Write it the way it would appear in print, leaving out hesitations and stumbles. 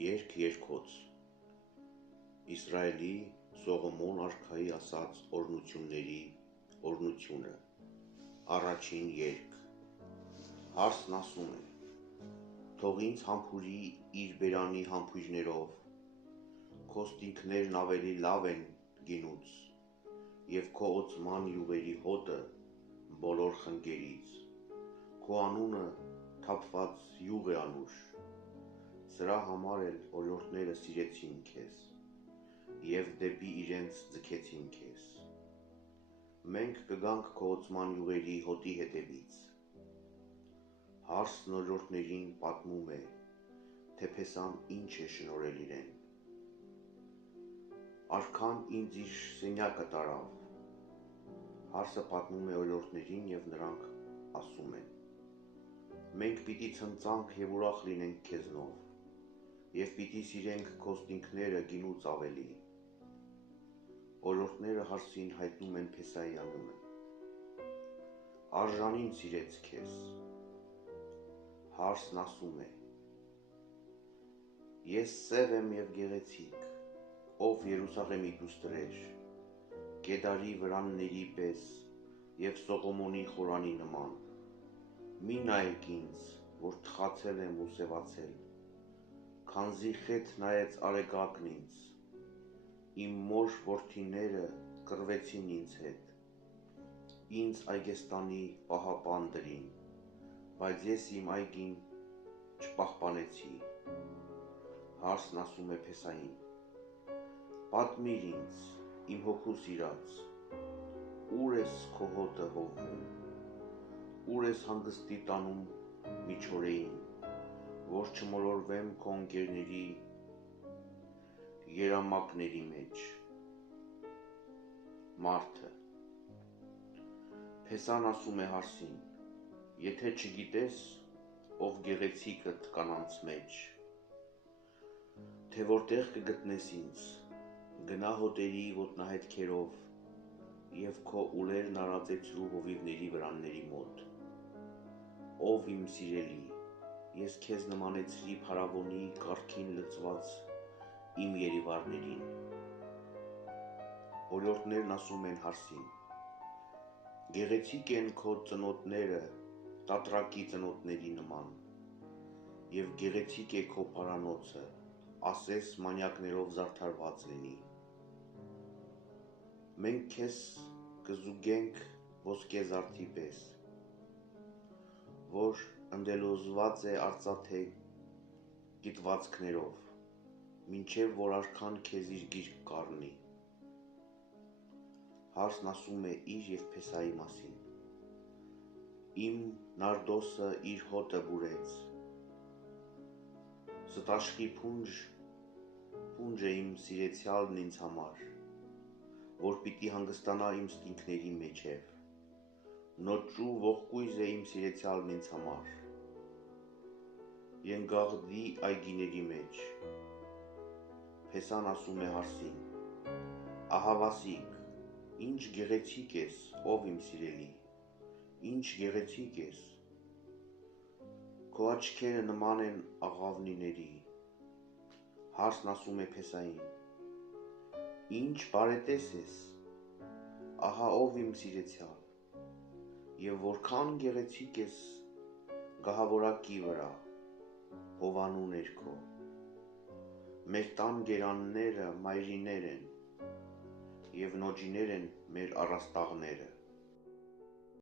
Երգ երկոց Իսրայելի Սողոմոն արքայի ասած օրհնությունների օրհնությունը Առաջին երգ Հարսն ասում է. Թող ինձ համբուրի իր բերանի համբույրներով, քո ստինքներն ավելի լավ են գինուց, և քո օծման յուղերի հոտը բոլոր խնկերից, քո անունը թափված յուղ է անուշ, սրա համար էլ օրիորդները սիրեցին քեզ, և դեպի իրենց ձգեցին քեզ։ Մենք կգանք քո օծման յուղերի հոտի հետևից։ Հարսն օրիորդներին պատմում է, թե Փեսան ինչ է շնորհել իրեն։ Արքան ինձ իր սենյակը տարավ։ Հարսը պատմում է օրիորդներին, և նրանք ասում են. Մենք պիտի ցնծանք և ուրախ լինենք քեզնով, և պիտի սիրենք քո ստինքները գինուց ավելի։ Օրիորդները Հարսին հայտնում են Փեսայի անունը։ Արժանին սիրեց քեզ։ Հարսն ասում է. Ես սև եմ և գեղեցիկ, ով Երուսաղեմի դուստր, Կեդարի վրանների պես և Սողոմոնի խորանի նման։ Մի նայեք ինձ, որ թխացել եմ ու սևացել, քանզի խեթ նայեց արեգակն ինձ, իմ մոր որդիները կռվեցին ինձ հետ, ինձ այգեստանի պահապան դրին, բայց ես իմ այգին չպահպանեցի։ Հարսն ասում է Փեսային. Պատմիր ինձ, իմ հոգու սիրած, ուր ես քո հոտը հովվում, ուր ես հանգստի տանում միջօրեին, որ չմոլորվեմ քո ընկերների երամակների մեջ։ Մարդը Փեսան ասում է Հարսին. Եթե չգիտես, ով գեղեցիկդ կանանց մեջ, թե որտեղ կգտնես ինձ, գնա հոտերի ոտնահետքերով և քո ուլերն արածեցրու հովիվների վրանների մոտ։ Ով իմ սիրելի, ես քեզ նմանեցրի փարավոնի կառքին լցված իմ երիվարներին։ Օրիորդներն ասում են Հարսին. Գեղեցիկ են քո ծնոտները տատրակի ծնոտների նման, և գեղեցիկ է քո պարանոցը, ասես մանյակներով զարդարված լինի։ Մենք քեզ կզուգենք ոսկեզարդի պես, որ ընդելոզված է արծաթե կիտվածքներով, մինչև որ արքան քեզ իր գիրկ կառնի։ Հարսն ասում է իր և Փեսայի մասին. Իմ նարդոսը իր հոտը բուրեց, ստաշխի փունջ է իմ սիրեցյալն ինձ համար, որ պիտի հանգստանա իմ ստինքների մեջև, նոճու ողկույզ է իմ սիրեցյալն ինձ համար, ենգաղդի այգիների մեջ։ Փեսան ասում է Հարսին. Ահավասիկ, ինչ գեղեցիկ ես, ով իմ սիրելի, ինչ գեղեցիկ ես, քո աչքերը նման են աղավնիների։ Հարսն ասում է Փեսային. Ինչ բարետես ես, ահա ով իմ սիրեցյալ, և որքան գեղեցիկ ես գահավորակի վրա, հովանու ներքո։ Մեր տան գերանները մայրիներ են, և նոջիներ են մեր առաստաղները։